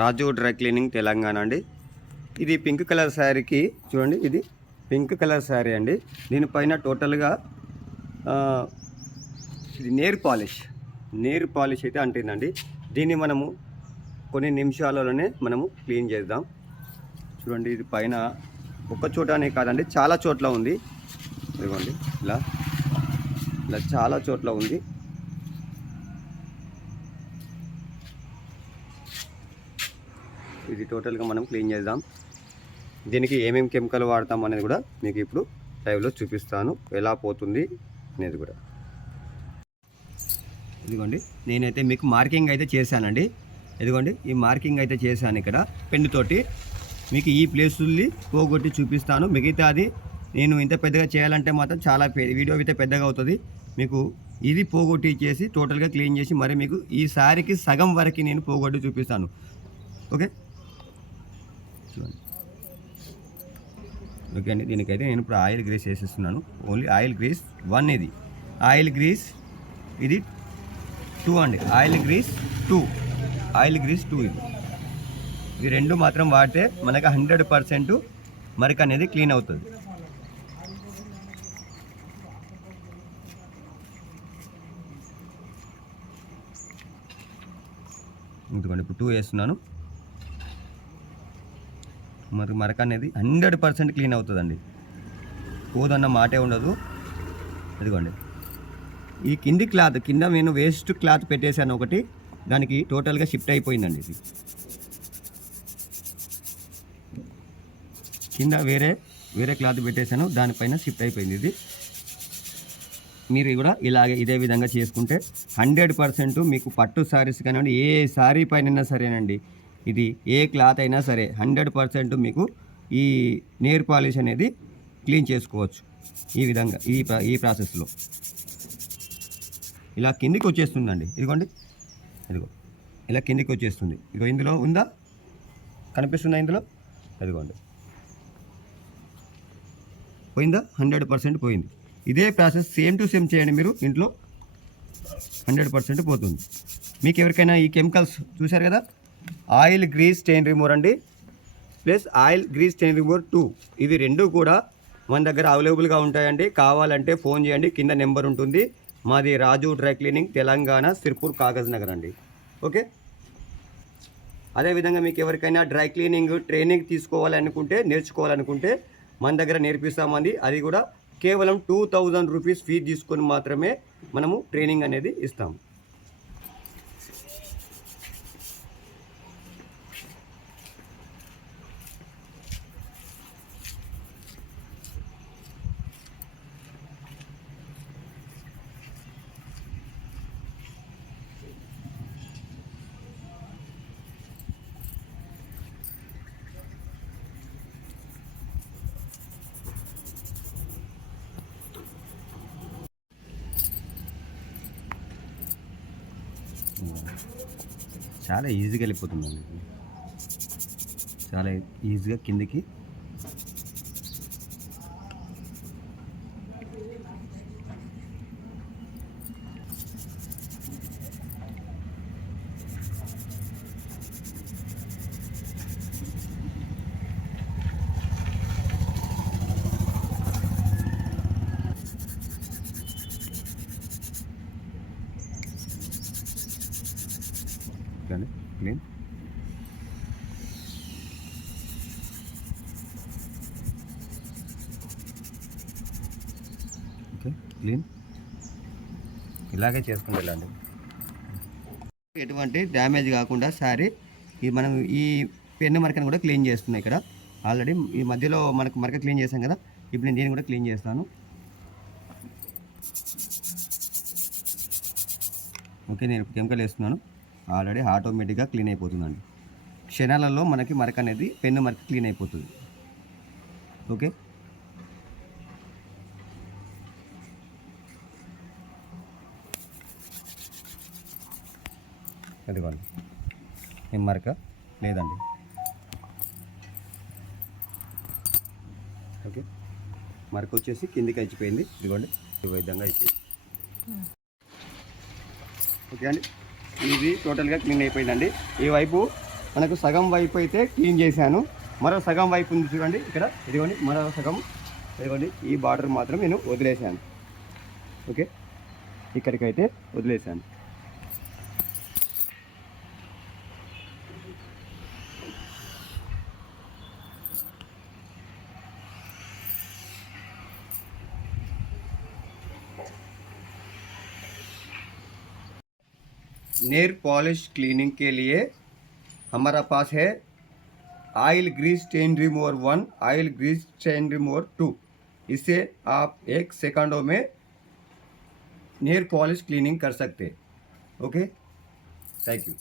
రాజు dry cleaning Telangana అండి. ఇది pink colour శారీకి చూడండి, ఇది పింక్ కలర్ శారీ అండి. దీనిపైన టోటల్గా ఇది నెయిల్ పాలిష్ అయితే అంటుందండి. దీన్ని మనము కొన్ని నిమిషాలలోనే మనము క్లీన్ చేద్దాం. చూడండి, ఇది పైన ఒక్క చోటనే కాదండి, చాలా చోట్ల ఉంది. ఇదిగోండి, ఇలా చాలా చోట్ల ఉంది. ఇది టోటల్గా మనం క్లీన్ చేద్దాం. దీనికి ఏమేమి కెమికల్ వాడతాం అనేది కూడా మీకు ఇప్పుడు లైవ్లో చూపిస్తాను, ఎలా పోతుంది అనేది కూడా. ఇదిగోండి, నేనైతే మీకు మార్కింగ్ అయితే చేశానండి. ఇదిగోండి, ఈ మార్కింగ్ అయితే చేశాను ఇక్కడ పెన్నుతోటి. మీకు ఈ ప్లేసుల్ని పోగొట్టి చూపిస్తాను. మిగతా అది నేను ఇంత పెద్దగా చేయాలంటే మాత్రం చాలా వీడియో అయితే పెద్దగా అవుతుంది. మీకు ఇది పోగొట్టి చేసి టోటల్గా క్లీన్ చేసి మరి మీకు ఈ సారీకి సగం వరకు నేను పోగొట్టి చూపిస్తాను. ఓకే, చూడండి. ఓకే అండి, దీనికైతే నేను ఇప్పుడు ఆయిల్ గ్రీస్ వేసేస్తున్నాను. ఓన్లీ ఆయిల్ గ్రీస్ 1, ఇది ఆయిల్ గ్రీస్, ఇది 2 అండి. ఆయిల్ గ్రీస్ 2 ఇది రెండు మాత్రం వాడితే మనకు 100% మరక అనేది క్లీన్ అవుతుంది. ఎందుకంటే ఇప్పుడు 2 వేస్తున్నాను. మరి మరక అనేది 100% క్లీన్ అవుతుందండి, పోదన్న మాటే ఉండదు. ఇదిగోండి, ఈ కింది క్లాత్ కింద నేను వేస్ట్ క్లాత్ పెట్టేశాను ఒకటి, దానికి టోటల్గా షిఫ్ట్ అయిపోయిందండి. ఇది కింద వేరే క్లాత్ పెట్టేశాను, దానిపైన షిఫ్ట్ అయిపోయింది. ఇది మీరు కూడా ఇదే విధంగా చేసుకుంటే 100% మీకు పట్టు శారీస్ కానివ్వండి, ఏ శారీ పైన సరేనండి, ఇది ఏ క్లాత్ అయినా సరే 100% మీకు ఈ నెయిల్ పాలిష్ అనేది క్లీన్ చేసుకోవచ్చు. ఈ విధంగా ఈ ప్రాసెస్లో ఇలా కిందికి వచ్చేస్తుందండి. ఇదిగోండి, ఇలా కిందికి వచ్చేస్తుంది. ఇదిగో ఇందులో ఉందా, కనిపిస్తుందా ఇందులో? ఇదిగోండి, పోయిందా? 100% పోయింది. ఇదే ప్రాసెస్ సేమ్ టు సేమ్ చేయండి మీరు ఇంట్లో, 100% పోతుంది. మీకు ఎవరికైనా ఈ కెమికల్స్ చూశారు కదా, ఆయిల్ గ్రీస్ స్టెయిన్ రిమూవర్ అండి, plus oil grease strain remover 2, ఇవి రెండు కూడా మన దగ్గర అవైలబుల్గా ఉంటాయండి. కావాలంటే ఫోన్ చేయండి, కింద నెంబర్ ఉంటుంది. మాది రాజు డ్రై క్లీనింగ్ తెలంగాణ, సిర్పూర్, కాగజ్ నగర్ అండి. ఓకే, అదేవిధంగా మీకు ఎవరికైనా డ్రై క్లీనింగ్ ట్రైనింగ్ నేర్చుకోవాలనుకుంటే మన దగ్గర నేర్పిస్తామండి. అది కూడా కేవలం 2000 రూపీస్ ఫీజు తీసుకొని మాత్రమే మనము ట్రైనింగ్ అనేది ఇస్తాము. చాలా ఈజీగా వెళ్ళిపోతుందండి, చాలా ఈజీగా కిందికి. క్లీన్. Okay, clean. ఇలాగే చేసుకుని వెళ్ళండి, ఎటువంటి డ్యామేజ్ కాకుండా శారీ. మనం ఈ పెన్ను మరకను కూడా క్లీన్ చేస్తున్నాం ఇక్కడ ఆల్రెడీ. ఈ మధ్యలో మనకు మరక క్లీన్ చేసాం కదా, ఇప్పుడు నేను దీన్ని కూడా క్లీన్ చేస్తాను. ఓకే, నేను కెమికల్ వేస్తున్నాను. ఆల్రెడీ ఆటోమేటిక్గా క్లీన్ అయిపోతుందండి. క్షణాలలో మనకి మరక అనేది పెన్ను మరక క్లీన్ అయిపోతుంది. ఓకే, అదిగోండి, ఏం మరక లేదండి. ఓకే, మరక వచ్చేసి కిందికి అయిపోయింది. ఇదిగోండి, ఈ విధంగా అయిపోయింది. ఓకే అండి, ఇది టోటల్గా క్లీన్ అయిపోయిందండి. ఈ వైపు మనకు సగం వైపు అయితే క్లీన్ చేశాను. మరో సగం వైపు ఉంది చూడండి ఇక్కడ, ఇదిగోండి మరో సగం, ఇదిగోండి ఈ బార్డర్ మాత్రం నేను వదిలేశాను. ఓకే, ఇక్కడికైతే వదిలేశాను. नेल पॉलिश क्लीनिंग के लिए हमारा पास है oil grease stain remover 1, oil grease stain remover 2। इससे आप 1 सेकंडों में नेल पॉलिश क्लीनिंग कर सकते हैं। Okay, thank you.